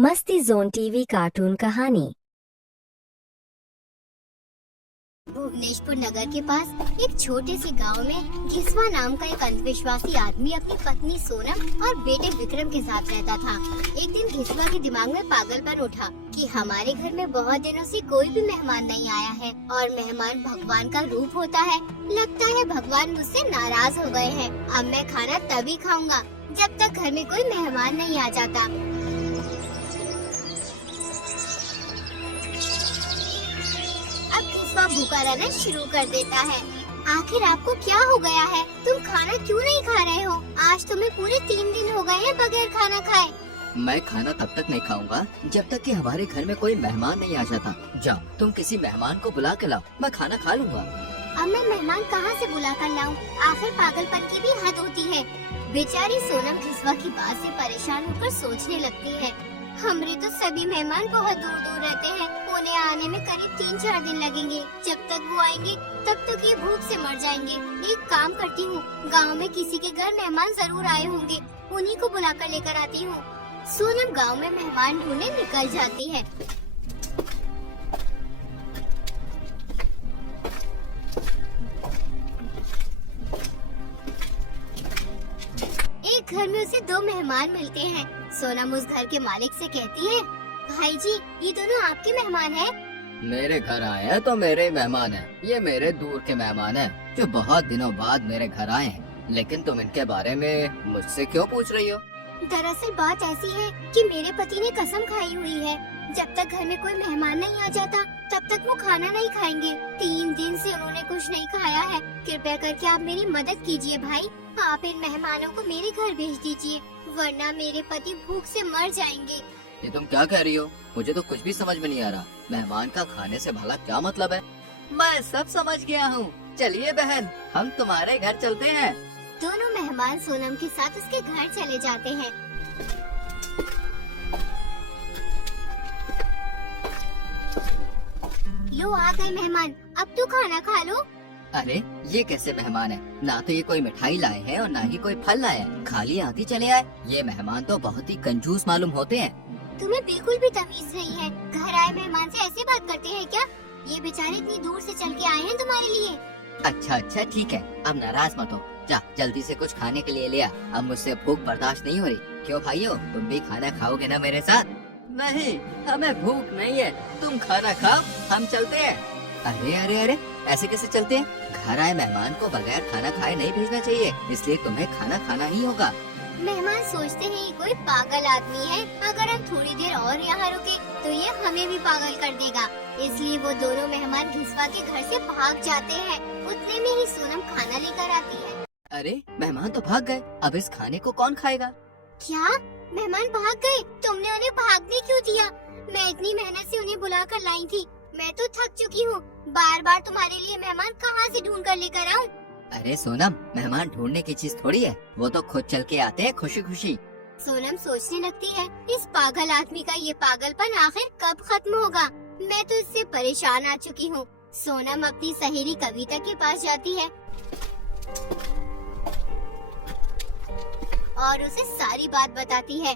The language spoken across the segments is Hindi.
मस्ती जोन टीवी कार्टून कहानी। भुवनेश्वर नगर के पास एक छोटे से गांव में घिसवा नाम का एक अंधविश्वासी आदमी अपनी पत्नी सोनम और बेटे विक्रम के साथ रहता था। एक दिन घिसवा के दिमाग में पागलपन उठा कि हमारे घर में बहुत दिनों से कोई भी मेहमान नहीं आया है और मेहमान भगवान का रूप होता है। लगता है भगवान मुझसे नाराज हो गए हैं। अब मैं खाना तभी खाऊंगा जब तक घर में कोई मेहमान नहीं आ जाता। घिसवा भूखा रहना शुरू कर देता है। आखिर आपको क्या हो गया है? तुम खाना क्यों नहीं खा रहे हो? आज तुम्हें पूरे 3 दिन हो गए हैं बगैर खाना खाए। मैं खाना तब तक नहीं खाऊंगा जब तक कि हमारे घर में कोई मेहमान नहीं आ जाता। जाओ तुम किसी मेहमान को बुला के लाओ, मैं खाना खा लूंगा। अब मैं मेहमान कहाँ से बुला कर लाऊं? आखिर पागलपन की भी हद होती है। बेचारी सोनम घिसवा की बात से परेशान होकर सोचने लगती है, हमारे तो सभी मेहमान बहुत दूर दूर रहते हैं। उन्हें आने में करीब 3-4 दिन लगेंगे। जब तक वो आएंगे तब तक ये भूख से मर जाएंगे। एक काम करती हूँ, गांव में किसी के घर मेहमान जरूर आए होंगे, उन्हीं को बुलाकर लेकर आती हूँ। सोनम गांव में मेहमान ढूंढने निकल जाती है। एक घर में उसे 2 मेहमान मिलते हैं। सोनम उस घर के मालिक से कहती है, भाई जी ये दोनों आपके मेहमान हैं? मेरे घर आए हैं तो मेरे ही मेहमान हैं। ये मेरे दूर के मेहमान हैं जो बहुत दिनों बाद मेरे घर आए हैं। लेकिन तुम इनके बारे में मुझसे क्यों पूछ रही हो? दरअसल बात ऐसी है कि मेरे पति ने कसम खाई हुई है, जब तक घर में कोई मेहमान नहीं आ जाता तब तक वो खाना नहीं खाएंगे। 3 दिन से उन्होंने कुछ नहीं खाया है। कृपया करके आप मेरी मदद कीजिए भाई। आप इन मेहमानों को मेरे घर भेज दीजिए, वरना मेरे पति भूख से मर जाएंगे। ये तुम क्या कह रही हो? मुझे तो कुछ भी समझ में नहीं आ रहा। मेहमान का खाने से भला क्या मतलब है? मैं सब समझ गया हूँ। चलिए बहन, हम तुम्हारे घर चलते हैं। दोनों मेहमान सोनम के साथ उसके घर चले जाते हैं। लो आ गए मेहमान, अब तो खाना खा लो। अरे ये कैसे मेहमान है? ना तो ये कोई मिठाई लाए हैं और ना ही कोई फल लाए हैं, खाली हाथ ही चले आए। ये मेहमान तो बहुत ही कंजूस मालूम होते हैं। तुम्हें बिल्कुल भी तमीज नहीं है। घर आए मेहमान से ऐसे बात करते हैं क्या? ये बेचारे इतनी दूर से चल के आए हैं तुम्हारे लिए। अच्छा ठीक है, अब नाराज मत हो। जा जल्दी से कुछ खाने के लिए ले आ। अब मुझसे भूख बर्दाश्त नहीं हो रही। क्यों भाइयों, तुम भी खाना खाओगे ना मेरे साथ? नहीं, हमें भूख नहीं है। तुम खाना खाओ, हम चलते हैं। अरे ऐसे कैसे चलते हैं? घर आए मेहमान को बगैर खाना खाए नहीं भेजना चाहिए, इसलिए तुम्हें खाना खाना ही होगा। मेहमान सोचते हैं ये कोई पागल आदमी है, अगर हम थोड़ी देर और यहाँ रुके तो ये हमें भी पागल कर देगा। इसलिए वो दोनों मेहमान घिसवा के घर से भाग जाते हैं। उतने में ही सोनम खाना लेकर आती है। अरे मेहमान तो भाग गए, अब इस खाने को कौन खाएगा? क्या मेहमान भाग गए? तुमने उन्हें भागने क्यों दिया? मैं इतनी मेहनत से उन्हें बुला कर लाई थी। मैं तो थक चुकी हूँ। बार बार तुम्हारे लिए मेहमान कहाँ से ढूंढ कर लेकर आऊँ? अरे सोनम, मेहमान ढूंढने की चीज थोड़ी है, वो तो खुद चल के आते हैं खुशी खुशी। सोनम सोचने लगती है, इस पागल आदमी का ये पागलपन आखिर कब खत्म होगा? मैं तो इससे परेशान आ चुकी हूँ। सोनम अपनी सहेली कविता के पास जाती है और उसे सारी बात बताती है।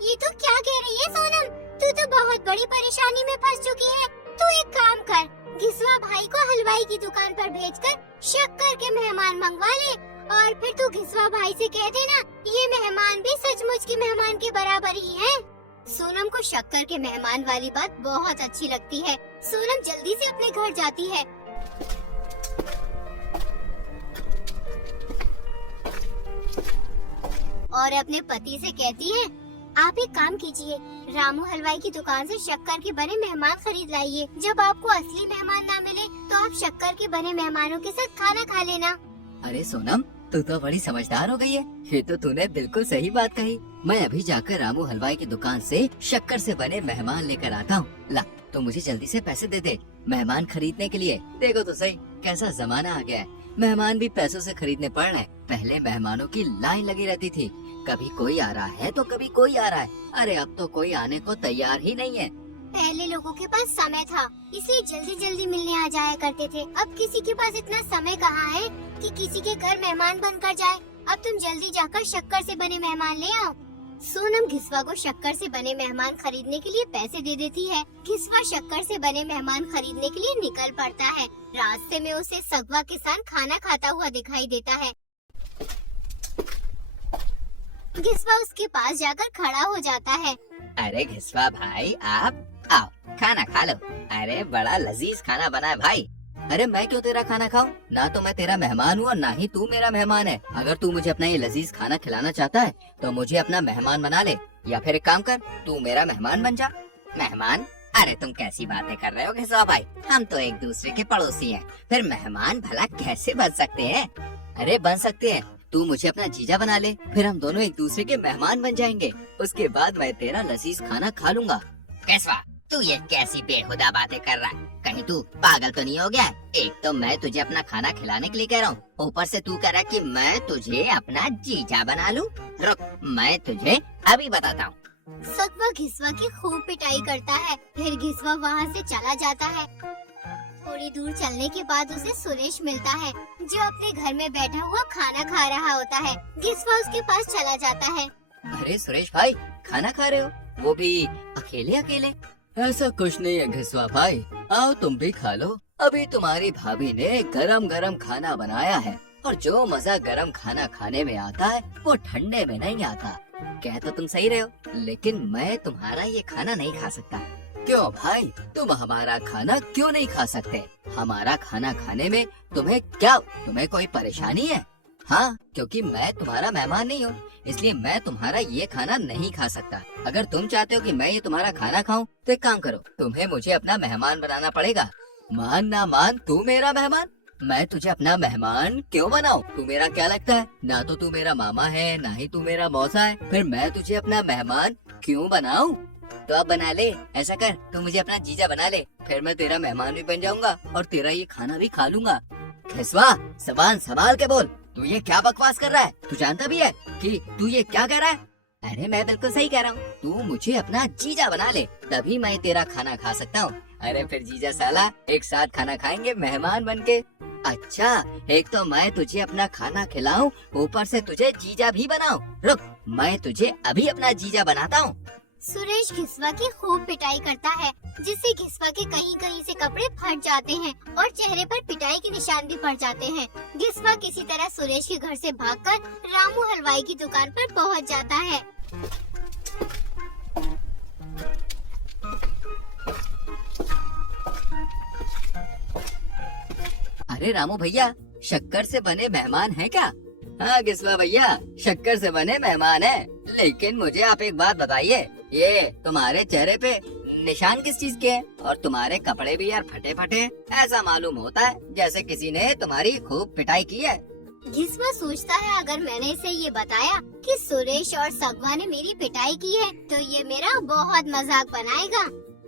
ये तो क्या कह रही है सोनम? तू तो बहुत बड़ी परेशानी में फंस चुकी है। तू एक काम कर, घिसवा भाई को हलवाई की दुकान पर भेजकर शक्कर के मेहमान मंगवा ले और फिर तू घिसवा भाई से कह देना ये मेहमान भी सचमुच के मेहमान के बराबर ही हैं। सोनम को शक्कर के मेहमान वाली बात बहुत अच्छी लगती है। सोनम जल्दी से अपने घर जाती है। और अपने पति से कहती है, आप एक काम कीजिए, रामू हलवाई की दुकान से शक्कर के बने मेहमान खरीद लाइए। जब आपको असली मेहमान ना मिले तो आप शक्कर के बने मेहमानों के साथ खाना खा लेना। अरे सोनम, तू तो बड़ी समझदार हो गई है। ये तो तूने बिल्कुल सही बात कही। मैं अभी जाकर रामू हलवाई की दुकान से शक्कर से बने मेहमान लेकर आता हूँ। ला, तो मुझे जल्दी से पैसे दे दे मेहमान खरीदने के लिए। देखो तो सही कैसा जमाना आ गया है, मेहमान भी पैसों से खरीदने पड़ रहे हैं। पहले मेहमानों की लाइन लगी रहती थी, कभी कोई आ रहा है तो कभी कोई आ रहा है। अरे अब तो कोई आने को तैयार ही नहीं है। पहले लोगों के पास समय था, इसलिए जल्दी जल्दी मिलने आ जाया करते थे। अब किसी के पास इतना समय कहाँ है कि किसी के घर मेहमान बनकर जाए। अब तुम जल्दी जाकर शक्कर से बने मेहमान ले आओ। सोनम घिसवा को शक्कर से बने मेहमान खरीदने के लिए पैसे दे देती है। घिसवा शक्कर से बने मेहमान खरीदने के लिए निकल पड़ता है। रास्ते में उसे सगवा किसान खाना खाता हुआ दिखाई देता है। घिसवा उसके पास जाकर खड़ा हो जाता है। अरे घिसवा भाई, आप आओ खाना खा लो। अरे बड़ा लजीज खाना बना है भाई। अरे मैं क्यों तेरा खाना खाऊं? ना तो मैं तेरा मेहमान हूँ और ना ही तू मेरा मेहमान है। अगर तू मुझे अपना ये लजीज खाना खिलाना चाहता है तो मुझे अपना मेहमान बना ले, या फिर एक काम कर, तू मेरा मेहमान बन जा। मेहमान? अरे तुम कैसी बातें कर रहे हो घिसवा भाई, हम तो एक दूसरे के पड़ोसी हैं, फिर मेहमान भला कैसे बन सकते हैं? अरे बन सकते हैं, तू मुझे अपना जीजा बना ले, फिर हम दोनों एक दूसरे के मेहमान बन जाएंगे। उसके बाद मैं तेरा लजीज खाना खा लूंगा। घिसवा, तू ये कैसी बेहुदा बातें कर रहा है? कहीं तू पागल तो नहीं हो गया? एक तो मैं तुझे अपना खाना खिलाने के लिए कह रहा हूँ, ऊपर से तू कह रहा है कि मैं तुझे अपना जीजा बना लूं। रुक, मैं तुझे अभी बताता हूँ। सगवा घिसवा की खूब पिटाई करता है। फिर घिसवा वहाँ से चला जाता है। थोड़ी दूर चलने के बाद उसे सुरेश मिलता है, जो अपने घर में बैठा हुआ खाना खा रहा होता है। घिसवा उसके पास चला जाता है। अरे सुरेश भाई, खाना खा रहे हो, वो भी अकेले अकेले? ऐसा कुछ नहीं है घिसवा भाई, आओ तुम भी खा लो। अभी तुम्हारी भाभी ने गरम गरम खाना बनाया है, और जो मजा गरम खाना खाने में आता है वो ठंडे में नहीं आता। कह तो तुम सही रहे हो, लेकिन मैं तुम्हारा ये खाना नहीं खा सकता। क्यों भाई, तुम हमारा खाना क्यों नहीं खा सकते? हमारा खाना खाने में तुम्हें कोई परेशानी है? हाँ, क्योंकि मैं तुम्हारा मेहमान नहीं हूँ, इसलिए मैं तुम्हारा ये खाना नहीं खा सकता। अगर तुम चाहते हो कि मैं ये तुम्हारा खाना खाऊं, तो एक काम करो, तुम्हें मुझे अपना मेहमान बनाना पड़ेगा। मान ना मान, तू मेरा मेहमान? मैं तुझे अपना मेहमान क्यों बनाऊं? तू मेरा क्या लगता है? ना तो तू मेरा मामा है, ना ही तू मेरा मौसा है, फिर मैं तुझे अपना मेहमान क्यों बनाऊं? तो अब बना ले, ऐसा कर, तू मुझे अपना जीजा बना ले, फिर मैं तेरा मेहमान भी बन जाऊंगा और तेरा ये खाना भी खा लूंगा। घिसवा, ज़बान संभाल के बोल, तू ये क्या बकवास कर रहा है? तू जानता भी है कि तू ये क्या कह रहा है? अरे मैं बिल्कुल सही कह रहा हूँ, तू मुझे अपना जीजा बना ले, तभी मैं तेरा खाना खा सकता हूँ। अरे फिर जीजा साला, एक साथ खाना खाएंगे मेहमान बन के। अच्छा, एक तो मैं तुझे अपना खाना खिलाऊं, ऊपर से तुझे जीजा भी बनाऊं। रुक, मैं तुझे अभी अपना जीजा बनाता हूँ। सुरेश घिसवा की खूब पिटाई करता है, जिससे घिसवा के कहीं कहीं से कपड़े फट जाते हैं और चेहरे पर पिटाई के निशान भी पड़ जाते हैं। घिसवा किसी तरह सुरेश के घर से भागकर रामू हलवाई की दुकान पर पहुंच जाता है। अरे रामू भैया, शक्कर से बने मेहमान हैं क्या? हाँ घिसवा भैया, शक्कर से बने मेहमान हैं, लेकिन मुझे आप एक बात बताइए, ये तुम्हारे चेहरे पे निशान किस चीज के हैं? और तुम्हारे कपड़े भी यार फटे फटे, ऐसा मालूम होता है जैसे किसी ने तुम्हारी खूब पिटाई की है। घिसवा सोचता है, अगर मैंने इसे ये बताया कि सुरेश और सगवा ने मेरी पिटाई की है, तो ये मेरा बहुत मजाक बनाएगा।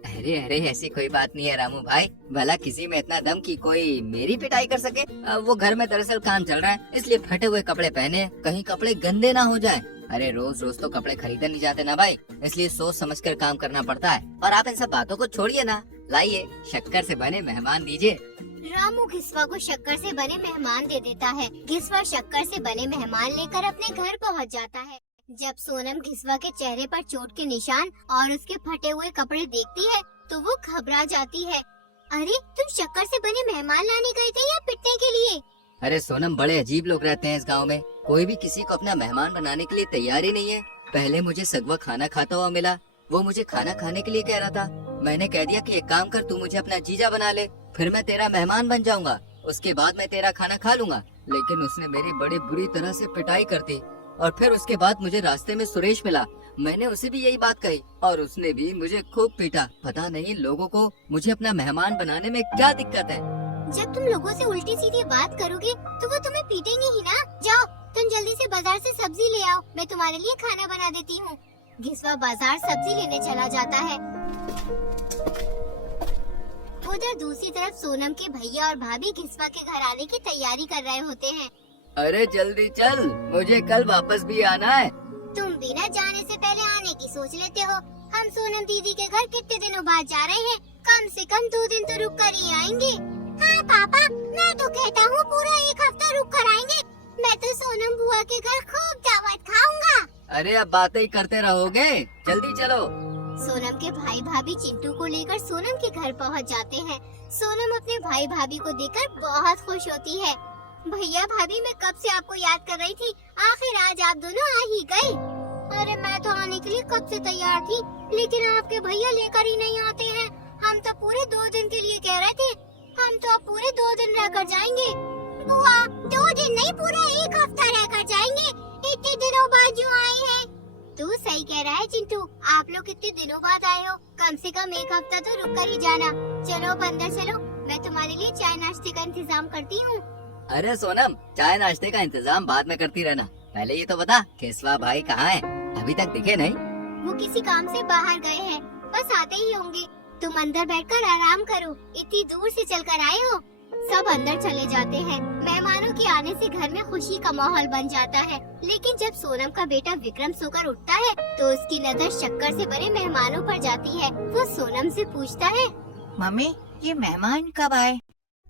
अरे अरे, ऐसी कोई बात नहीं है रामू भाई, भला किसी में इतना दम कि कोई मेरी पिटाई कर सके? वो घर में दरअसल काम चल रहा है, इसलिए फटे हुए कपड़े पहने, कहीं कपड़े गंदे ना हो जाए। अरे रोज रोज तो कपड़े खरीदे नहीं जाते ना भाई, इसलिए सोच समझकर काम करना पड़ता है। और आप इन सब बातों को छोड़िए ना, लाइए शक्कर से बने मेहमान दीजिए। रामू घिसवा को शक्कर से बने मेहमान दे देता है। घिसवा शक्कर से बने मेहमान लेकर अपने घर पहुंच जाता है। जब सोनम घिसवा के चेहरे पर चोट के निशान और उसके फटे हुए कपड़े देखती है, तो वो घबरा जाती है। अरे तुम शक्कर से बने मेहमान लाने गए थे या पिटने के लिए? अरे सोनम, बड़े अजीब लोग रहते हैं इस गांव में, कोई भी किसी को अपना मेहमान बनाने के लिए तैयार ही नहीं है। पहले मुझे सगवा खाना खाता हुआ मिला, वो मुझे खाना खाने के लिए कह रहा था। मैंने कह दिया कि एक काम कर, तू मुझे अपना जीजा बना ले, फिर मैं तेरा मेहमान बन जाऊंगा, उसके बाद मैं तेरा खाना खा लूंगा। लेकिन उसने मेरी बड़ी बुरी तरह से पिटाई कर दी। और फिर उसके बाद मुझे रास्ते में सुरेश मिला, मैंने उसे भी यही बात कही और उसने भी मुझे खूब पीटा। पता नहीं लोगों को मुझे अपना मेहमान बनाने में क्या दिक्कत है। जब तुम लोगों से उल्टी सीधी बात करोगे तो वो तुम्हें पीटेंगे ही ना। जाओ तुम जल्दी से बाजार से सब्जी ले आओ, मैं तुम्हारे लिए खाना बना देती हूँ। घिसवा बाजार सब्जी लेने चला जाता है। उधर दूसरी तरफ सोनम के भैया और भाभी घिसवा के घर आने की तैयारी कर रहे होते हैं। अरे जल्दी चल, मुझे कल वापस भी आना है। तुम बिना जाने से पहले आने की सोच लेते हो। हम सोनम दीदी के घर कितने दिनों बाद जा रहे हैं, कम से कम 2 दिन तो रुक कर ही आएंगे। हाँ पापा, मैं तो कहता हूँ पूरा 1 हफ्ता रुक कर आएंगे। मैं तो सोनम बुआ के घर खूब दावत खाऊंगा। अरे अब बातें ही करते रहोगे, जल्दी चलो। सोनम के भाई भाभी चिंटू को लेकर सोनम के घर पहुंच जाते हैं। सोनम अपने भाई भाभी को देखकर बहुत खुश होती है। भैया भाभी, मैं कब से आपको याद कर रही थी, आखिर आज आप दोनों आ ही गए। अरे मैं तो आने के लिए कब से तैयार थी, लेकिन आपके भैया लेकर ही नहीं आते हैं। हम तो पूरे 2 दिन के लिए कह रहे थे, हम तो अब पूरे 2 दिन रहकर जाएंगे। बुआ, 2 दिन नहीं, पूरा 1 हफ्ता रहकर जाएंगे। इतने दिनों बाद जो आए हैं। तू सही कह रहा है चिंटू, आप लोग कितने दिनों बाद आए हो, कम से कम 1 हफ्ता तो रुक कर ही जाना। चलो अब अंदर चलो, मैं तुम्हारे लिए चाय नाश्ते का इंतजाम करती हूँ। अरे सोनम, चाय नाश्ते का इंतजाम बाद में करती रहना, पहले ये तो बता केसवा भाई कहाँ है? अभी तक दिखे नहीं। वो किसी काम से बाहर गए हैं, बस आते ही होंगे। तुम अंदर बैठकर आराम करो, इतनी दूर से चलकर आए हो। सब अंदर चले जाते हैं। मेहमानों के आने से घर में खुशी का माहौल बन जाता है। लेकिन जब सोनम का बेटा विक्रम सोकर उठता है तो उसकी नजर शक्कर से बने मेहमानों पर जाती है। वो सोनम से पूछता है, मम्मी, ये मेहमान कब आए?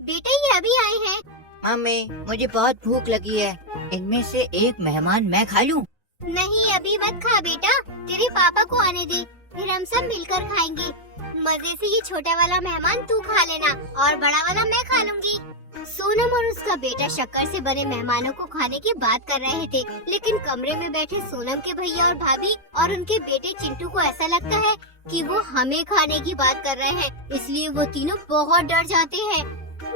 बेटा ये अभी आए हैं। मम्मी, मुझे बहुत भूख लगी है, इनमें से एक मेहमान मैं खा लूं? नहीं अभी मत खा बेटा, तेरे पापा को आने दे, फिर हम सब मिलकर खाएंगे। मजे से ये छोटा वाला मेहमान तू खा लेना और बड़ा वाला मैं खा लूंगी। सोनम और उसका बेटा शक्कर से बने मेहमानों को खाने की बात कर रहे थे, लेकिन कमरे में बैठे सोनम के भैया और भाभी और उनके बेटे चिंटू को ऐसा लगता है कि वो हमें खाने की बात कर रहे हैं, इसलिए वो तीनों बहुत डर जाते हैं।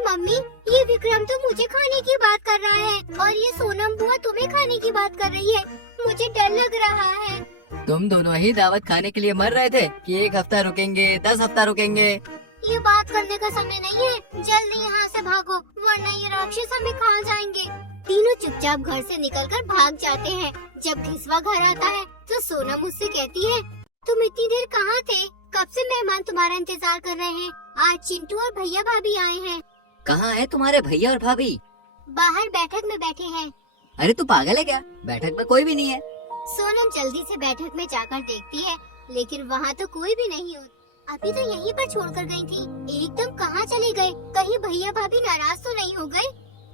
मम्मी, ये विक्रम तो मुझे खाने की बात कर रहा है और ये सोनम बुआ तुम्हें खाने की बात कर रही है, मुझे डर लग रहा है। तुम दोनों ही दावत खाने के लिए मर रहे थे कि 1 हफ्ता रुकेंगे, 10 हफ्ता रुकेंगे? ये बात करने का समय नहीं है, जल्दी यहाँ से भागो वरना ये राक्षस हमें खा जाएंगे। तीनों चुपचाप घर से निकलकर भाग जाते हैं। जब घिसवा घर आता है तो सोनम उससे कहती है, तुम इतनी देर कहाँ थे? कब से मेहमान तुम्हारा इंतजार कर रहे हैं। आज चिंटू और भैया भाभी आए हैं। कहाँ है तुम्हारे भैया और भाभी? बाहर बैठक में बैठे हैं। अरे तू पागल है क्या? बैठक में कोई भी नहीं है। सोनम जल्दी से बैठक में जाकर देखती है, लेकिन वहाँ तो कोई भी नहीं होता। अभी तो यहीं पर छोड़कर गई थी, एकदम कहाँ चले गए? कहीं भैया भाभी नाराज तो नहीं हो गए?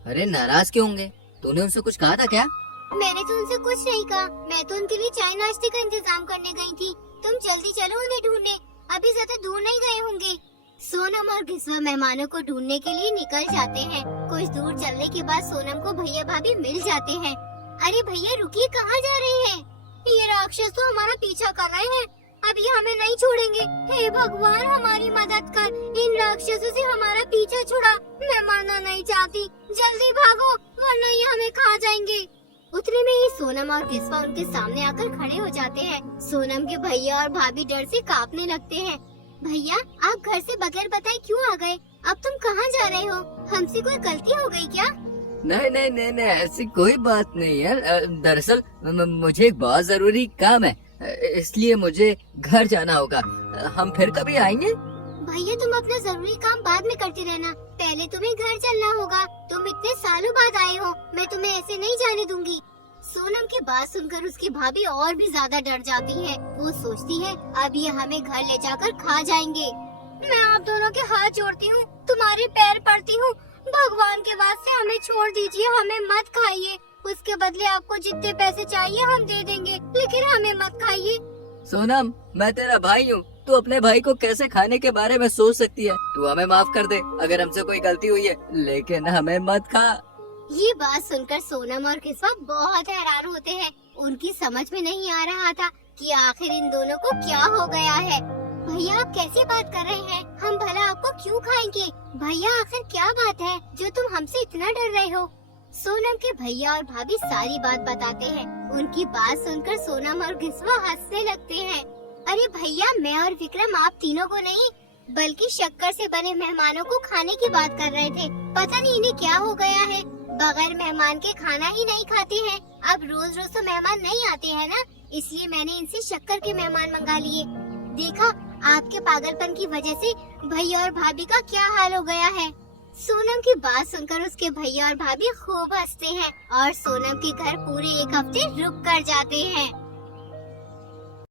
अरे नाराज क्यों होंगे? तूने उनसे कुछ कहा था क्या? मैंने तो उनसे कुछ नहीं कहा, मैं तो उनके लिए चाय नाश्ते का इंतजाम करने गई थी। तुम जल्दी चलो उन्हें ढूंढने, अभी ज्यादा दूर नहीं गए होंगे। सोनम और घिसवा मेहमानों को ढूंढने के लिए निकल जाते हैं। कुछ दूर चलने के बाद सोनम को भैया भाभी मिल जाते हैं। अरे भैया रुकिए, कहाँ जा रहे हैं? ये राक्षस तो हमारा पीछा कर रहे हैं, अब ये हमें नहीं छोड़ेंगे। हे भगवान हमारी मदद कर, इन राक्षसों से हमारा पीछा छुड़ा। मैं मरना नहीं चाहती, जल्दी भागो वरना ये हमें खा जाएंगे। उतने में ही सोनम और घिसवा उनके सामने आकर खड़े हो जाते हैं। सोनम के भैया और भाभी डर से कांपने लगते हैं। भैया आप घर से बगैर बताए क्यों आ गए? अब तुम कहाँ जा रहे हो? हमसे कोई गलती हो गई क्या? नहीं नहीं नहीं नहीं, ऐसी कोई बात नहीं है। दरअसल मुझे एक बहुत जरूरी काम है, इसलिए मुझे घर जाना होगा। हम फिर कभी आएंगे। भैया तुम अपना जरूरी काम बाद में करते रहना, पहले तुम्हें घर चलना होगा। तुम इतने सालों बाद आए हो, मैं तुम्हें ऐसे नहीं जाने दूंगी। सोनम की बात सुनकर उसकी भाभी और भी ज्यादा डर जाती है। वो सोचती है अब ये हमें घर ले जाकर खा जाएंगे। मैं आप दोनों के हाथ जोड़ती हूँ, तुम्हारे पैर पड़ती हूँ, भगवान के वास्ते हमें छोड़ दीजिए, हमें मत खाइए। उसके बदले आपको जितने पैसे चाहिए हम दे देंगे, लेकिन हमें मत खाइए। सोनम, मैं तेरा भाई हूँ, तू अपने भाई को कैसे खाने के बारे में सोच सकती है? तू हमें माफ कर दे अगर हमसे कोई गलती हुई है, लेकिन हमें मत खा। ये बात सुनकर सोनम और घिसवा बहुत हैरान होते हैं। उनकी समझ में नहीं आ रहा था कि आखिर इन दोनों को क्या हो गया है। भैया आप कैसी बात कर रहे हैं? हम भला आपको क्यों खाएंगे? भैया आखिर क्या बात है जो तुम हमसे इतना डर रहे हो? सोनम के भैया और भाभी सारी बात बताते हैं। उनकी बात सुनकर सोनम और घिसवा हंसने लगते हैं। अरे भैया मैं और विक्रम आप तीनों को नहीं बल्कि शक्कर से बने मेहमानों को खाने की बात कर रहे थे। पता नहीं इन्हें क्या हो गया है, बगैर मेहमान के खाना ही नहीं खाते हैं। अब रोज रोज तो मेहमान नहीं आते हैं ना, इसलिए मैंने इनसे शक्कर के मेहमान मंगा लिए। देखा आपके पागलपन की वजह से भैया और भाभी का क्या हाल हो गया है। सोनम की बात सुनकर उसके भैया और भाभी खूब हंसते हैं और सोनम के घर पूरे 1 हफ्ते रुक कर जाते हैं।